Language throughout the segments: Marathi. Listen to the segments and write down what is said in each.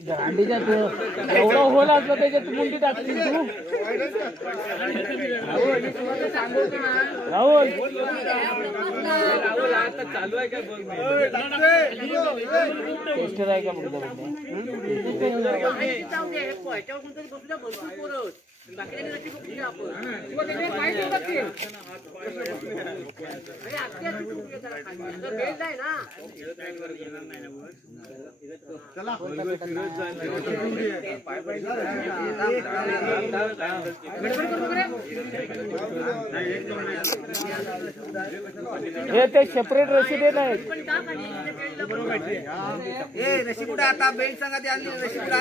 गांडीच्या एवढा होल असला त्याच्यात मुंडी टाकतील तू राहुल आता चालू आहे का टेस्टर आहे का बघ हे ते सेपरेट रशीद येत आहेत रशी कुठे आता बेल्ट सांगा ते आणली रशी कुठे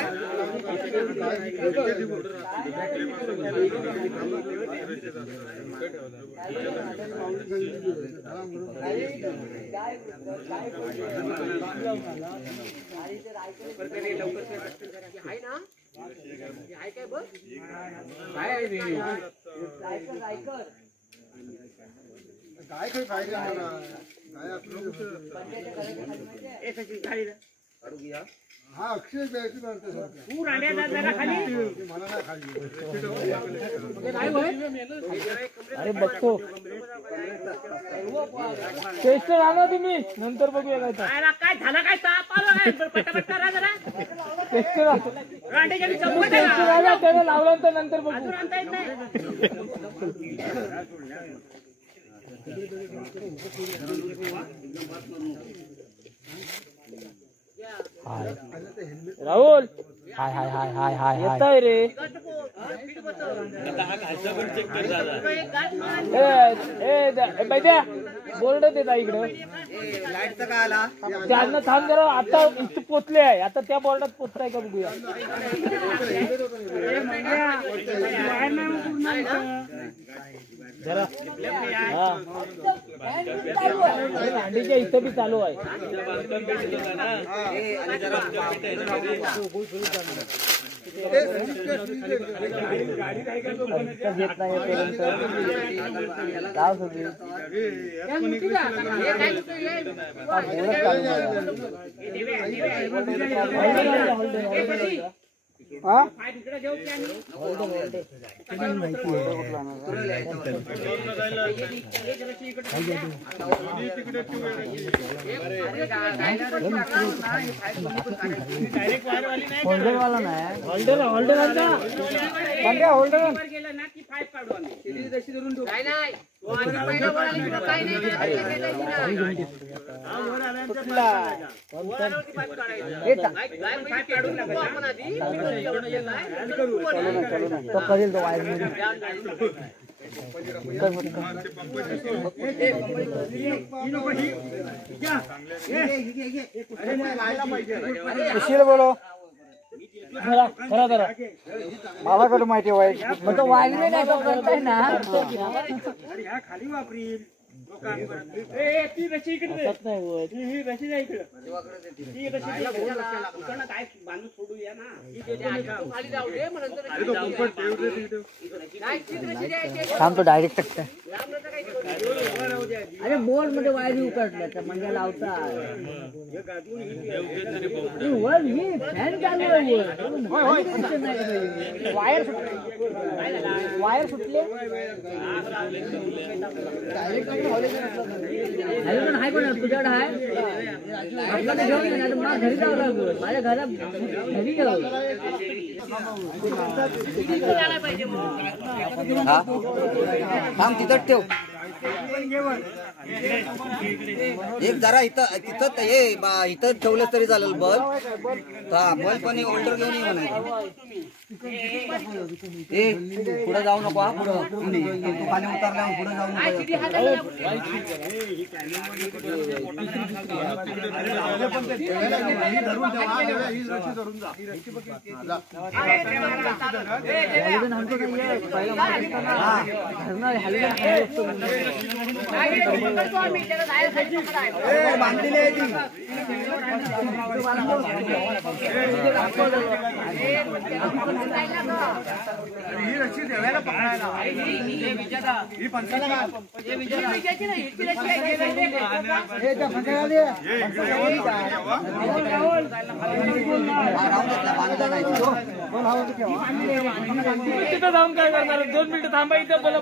हा अक्षय द्यायची अरे बघतो टेस्टर आणा तुम्ही नंतर बघूया काय झालं काय ताप आला टेस्टर त्याने लावल्यानंतर नंतर बघू राहुल हाय हाय हाय हाय हाय येताय रे बोर्ड देता इकडं लाईटचा काय आला त्यांना थांब जरा आता इथे पोचले आहे आता त्या बोर्डात पोचताय का बघूया जरा दांडीच्या इथं बी चालू आहे घेत नाही होल्डर वाला नाही होल्डर होल्डर गेला ना की पाईप काढू आम्ही रशी धरून ठेवू काय नाही काय बोलो खरा जरा मला कडे माहिती वाईट वाढले नाही करताय ना खाली वापरी ती रशी इकडे नाही रशी नाही इकडे बांधून सोडूया ना थांबतो डायरेक्ट टाकता अरे बोर्ड मध्ये वायर उकटल्या तर म्हणजे लावता वर ही फॅन चालू आहे वायर सुटले हाय पण तुझ्याकडे आहे आपल्याला घेऊन येणार मला घरी जावं लागलं माझ्या घरात घरी जावं थांब तिथंच ठेव एक जरा इथं तिथं हे इथं ठेवलं तरी चालेल बल्ब हा बल्ब पण ऑर्डर घेऊन ये म्हणायचं पुढे जाऊ नको हा पुढं पाणी उतरल्यावर पुढे जाऊ नको बांधलेली आहे ती ही रशी देवायला पकडायला ही पंचायत तिथं जाऊन काय करणार 2 मिनिटं थांबा इथं बोला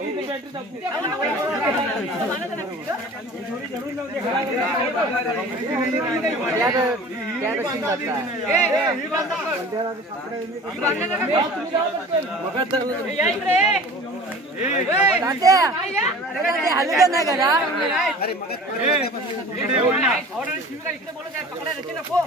बॅटरी दाखवू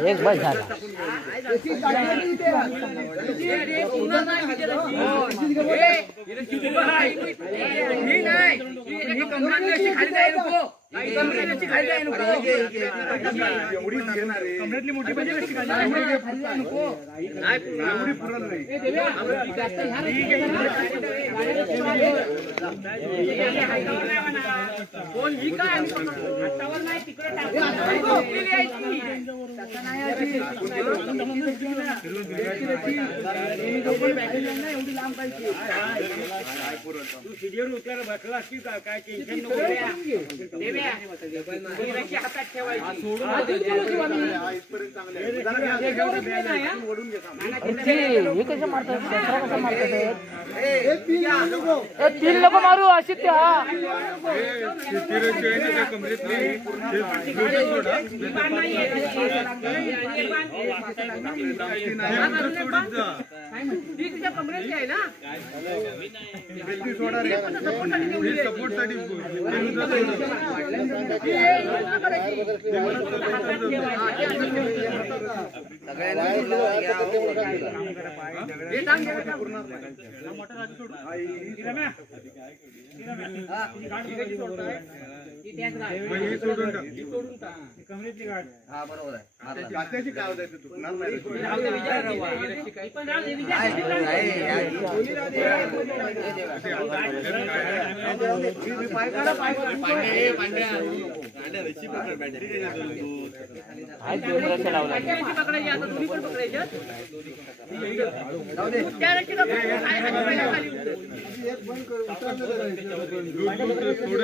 एक बस झाला कमरेतली मोठी पाहिजे काय तीन लोक मारू अशी कमरेतली आहे ना सपोर्ट साठी कमरेतली गाठ हा बरोबर आहे त्याची काय होत तुटणार नाही थोडे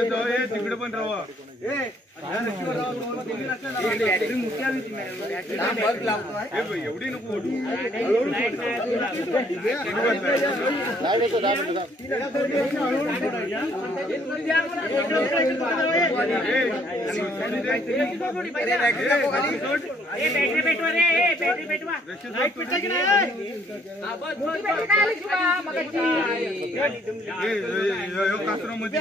जाऊ तिकडे पण राहा एवढी नको कासरा मध्ये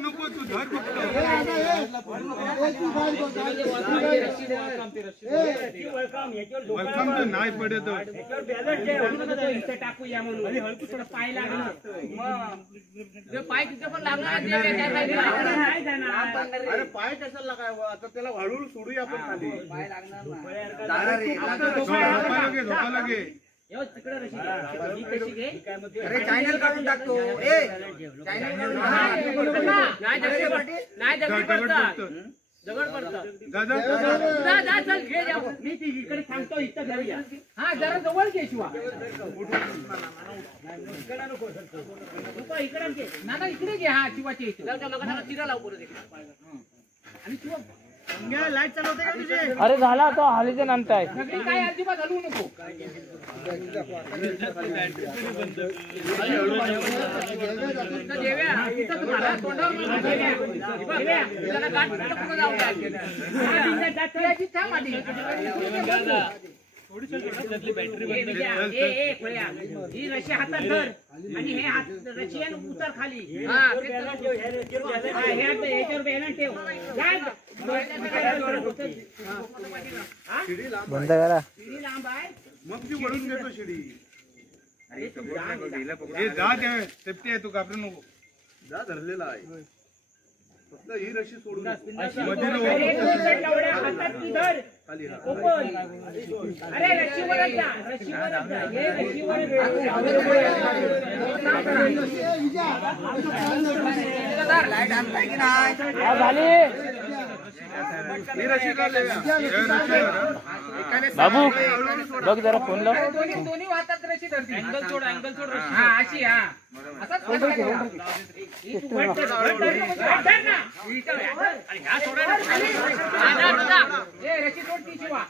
नको तू धर वेलकम तर नाही पडत टाकूया म्हणून हळकू थोडं पाय लागलं पाय तिथे पण लागणार अरे पाय कशाला लागायवं आता त्याला हळूहळू सोडूया आपण खाली पाय लागणार झोपा लागे अरे चॅनल काढून टाकतो चॅनल दगड पडतात मी ती इकडे थांबतो इथं घ्या हा जरा जवळ घे शिवा इकडे ना इकडे घे हा शिवाची तिरा लाव आणि शिवा लाईट चालवते का तुझे अरे झाला तो हालीचे नंतर आहे सगळी काय अजिबात घालवू नको ही रशी हातात धर आणि हे हात रशी आहे उतर खाली याच्यावर बेना ठेव बंद करा शिडी लांब आहे मग ती वळून घेतो शिडी. अरे तू जा हे जा ते सेफ्टी आहे, तू घाबरू नको. जा धरलेला आहे फक्त ही रशी सोडून हातात ती धर ओपन. अरे रशीवरच जा रशीवरच जा हे रशीवरच लाईट आणताय की नाही? झाली ही रशी काढली. बाबू बघ जरा फोन लाव. दोन्ही हातात रशी धरते. अँगल सोड हा अशी हा असाच रशी सोड ती शिवा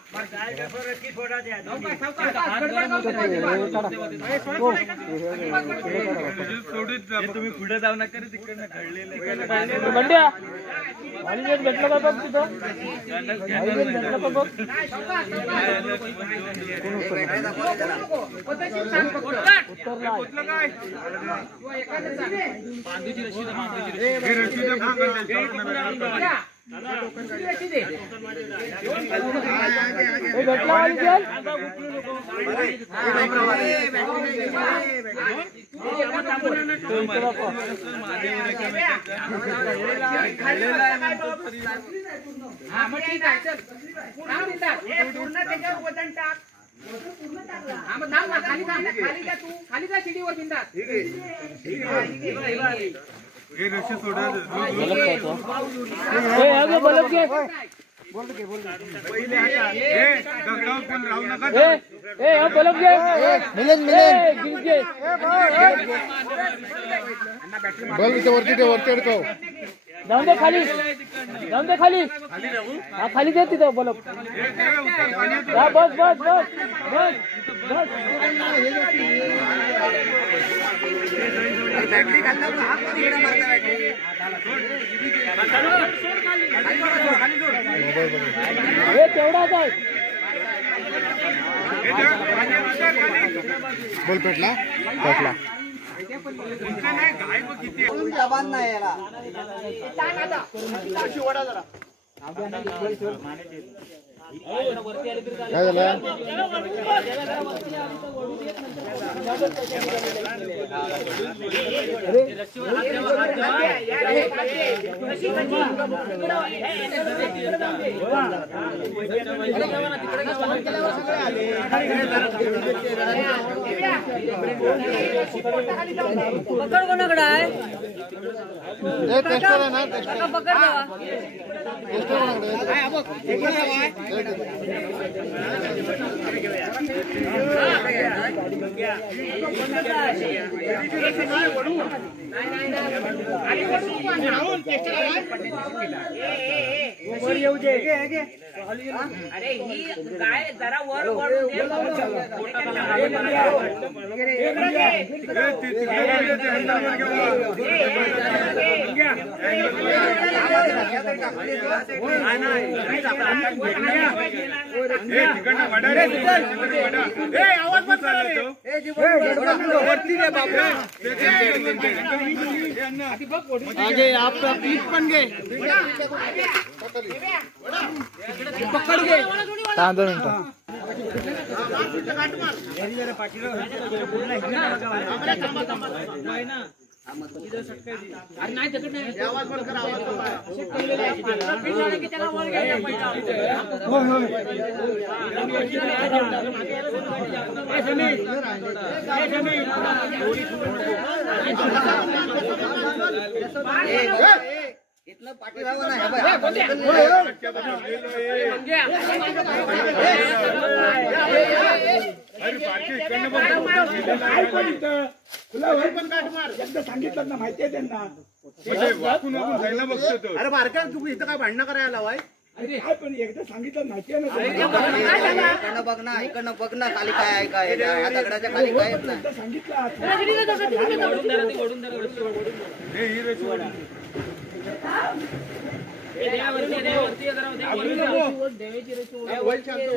तुम्ही पुढे जाऊ नका रे, तिकडनं कळलेलं. बंड्या हॉलिडेज भेटलं का बघ तिथं. हॉलिडेज भेटलं का बघ. पोचलं काय? हे रशी दे, हे भेटलं हॉलिडेज. हा मग ठीक आहे चल पूर्ण त्याच्यावर वजन टाक. हा मग थांब ना खाली थांब खाली जा तू खाली जा शिडीवर बिंदास. हे रशी सोडा. बलब घे. दगडावर पण राहू नका. बलब घे. गिर घे. बल इथे वरती अडकव. जाऊन दे खाली. जाऊन दे खाली. हा खाली दे तिथं बलब. हा बस बस बस बस बस. बॅटरी घालता पण हात पण इकडे मारता बॅटरी. हे तेवढाच आहे. बोल पेटला. जबान नाही याला. काय झालं? पकड कोणाकडे आहे? टेस्टर आहे ना, टेस्टर. पकड देवा. अरे ही गाय जरा वर वळून दे. आगे आप पीठ पण घे. पकड घे. 2 मिनिटं. अरे नाही दगड नाही. इथलं पाठी राहावं नाही. सांगितलं ना माहिती आहे त्यांना. वाकून जायला बघतो तो. अरे बारका तू इथं काय भांडणं करायला लावाय. काय पण एकदा सांगितलं माहिती आहे ना. इकडनं बघ ना, इकडनं बघ ना, खाली काय आहे काय. या दगडाच्या खाली काय येत नाही. सांगितलं हे ही रशी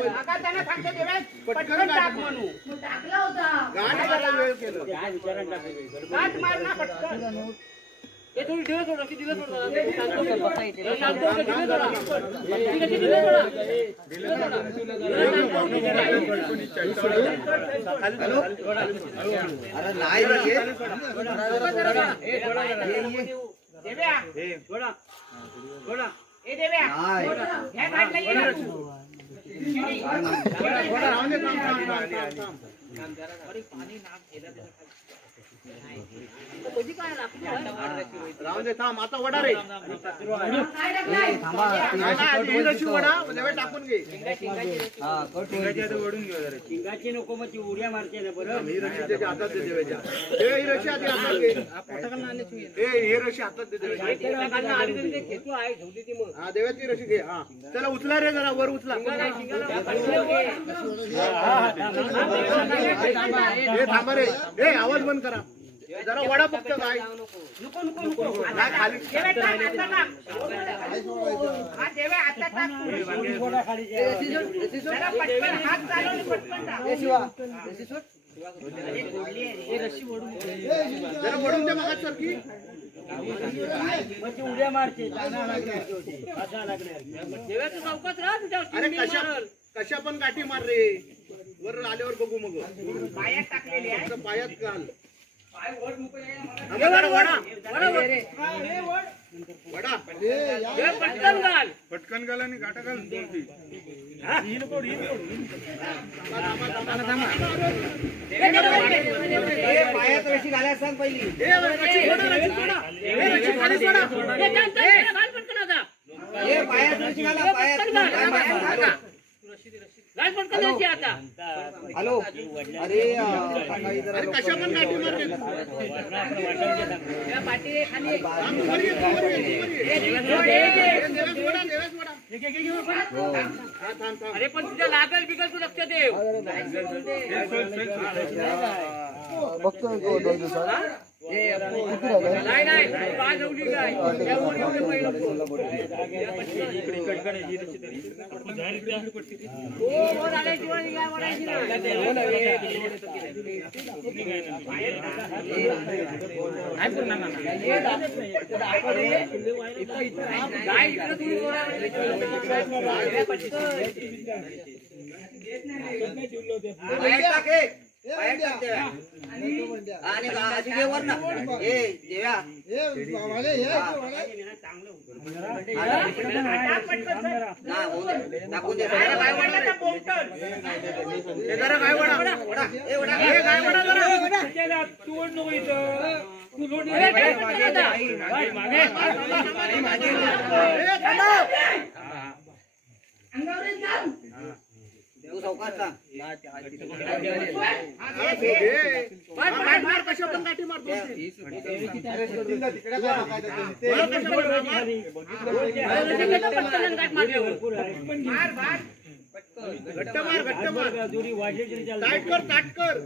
आता त्यांना सांगतो देवेश पटकन टाक म्हणू टाकला होता गाठ मार ना पटकन हे थोडी दिवस थोडं की दिवस थोडं अरे नाही देव्या थोडा ए देव्या ह्या गाठला ये राहून दे थांब आता वडा रे टाकून घे शिंगाची नको मग ती उड्या मारते ना बरं ही रशी त्याच्या हातात दे देवायच्या ही रशी आधी हातात घे ही रशी हातात दे देवायच्या हा देवाची रशी घे हा चला उचला रे जरा वर उचला हे थांबा रे हे आवाज बंद करा जरा वडा फक्त काय नको खाली हा देव्या आता टाक जरा पटकन हात चालवून पटकन टाक जरा वडून दे मग सारखी उड्या मारते अरे कशा पण गाठी मार रे वर आल्यावर बघू मग पायात टाकलेली आहे पायात घाल पटकन घाल आणि गाठा घाल पायात रशी घालायला सांग पहिली पायात रशी घाला पायात हॅलो अरे कशा पण गाठी मारते अरे पण तुझ्या लागल बिगल तू लक्ष देव नाही नाही काय ठेवली काय आणि वर ना ए देव्या टाकून दे जरा काय वडा तू नको इथं तू लोट तू सावकाश सांग कशा पण गाठी मारतो घट्ट मार टाईट कर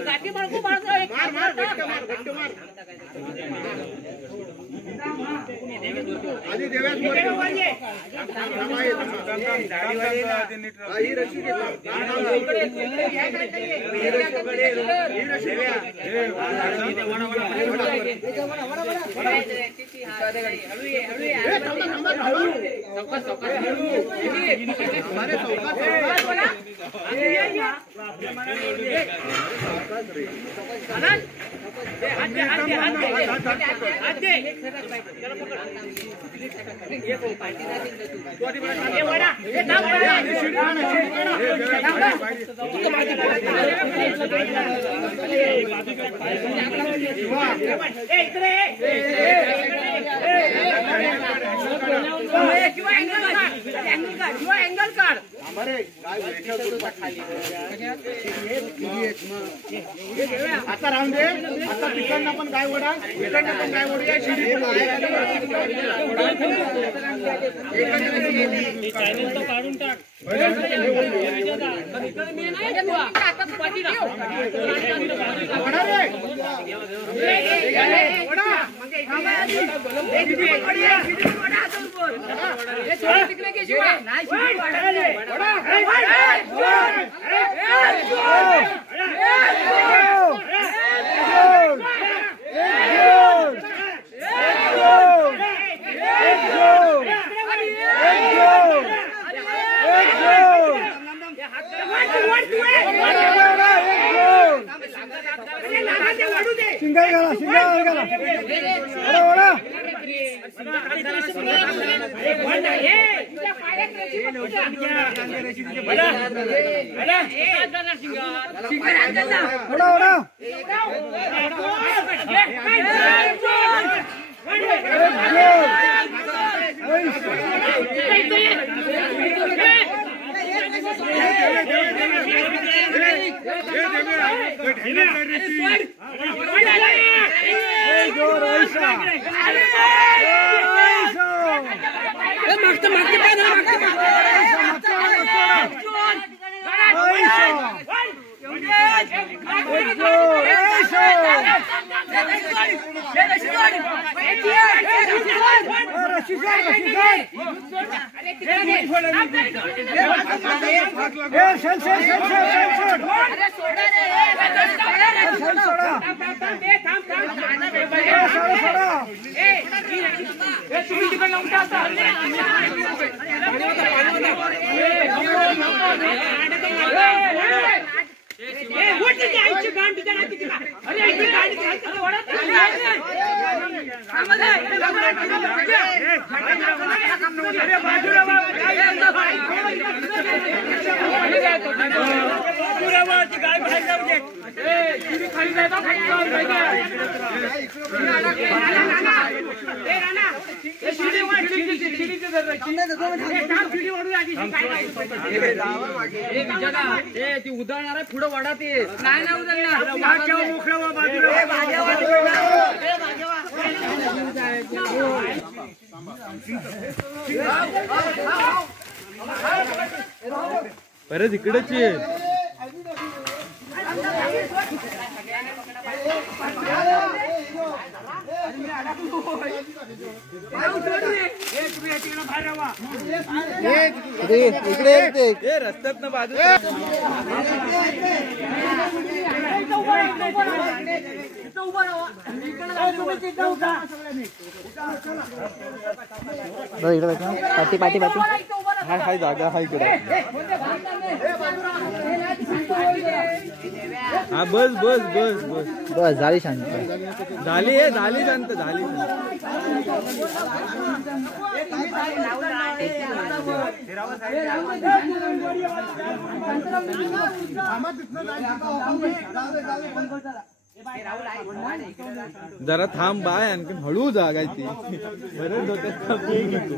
गाठी मारको मार घट्ट मार आधी देव्यात ही रशी एंगल काढ रे काय आता राहून दे. आता तिकडनं पण काय ओढा, इकडनं पण काय ओढूया. चॅनल तो काढून टाक. सिंगल घाला, सिंगल घाला. ती उधळणार आहे पुढे वाढा ते नाही ना उधळणार परत इकडेच ये. इकडे रस्त्यात ना बाजू पाठी पाठी पाठी हाय जागा हाय इकडे. हा बस बस बस बस बस झाली शांत झाली झाली शांत झाली. जरा थांब बाय आणखी हळू जागायची बरेच डोक्यात घेतो.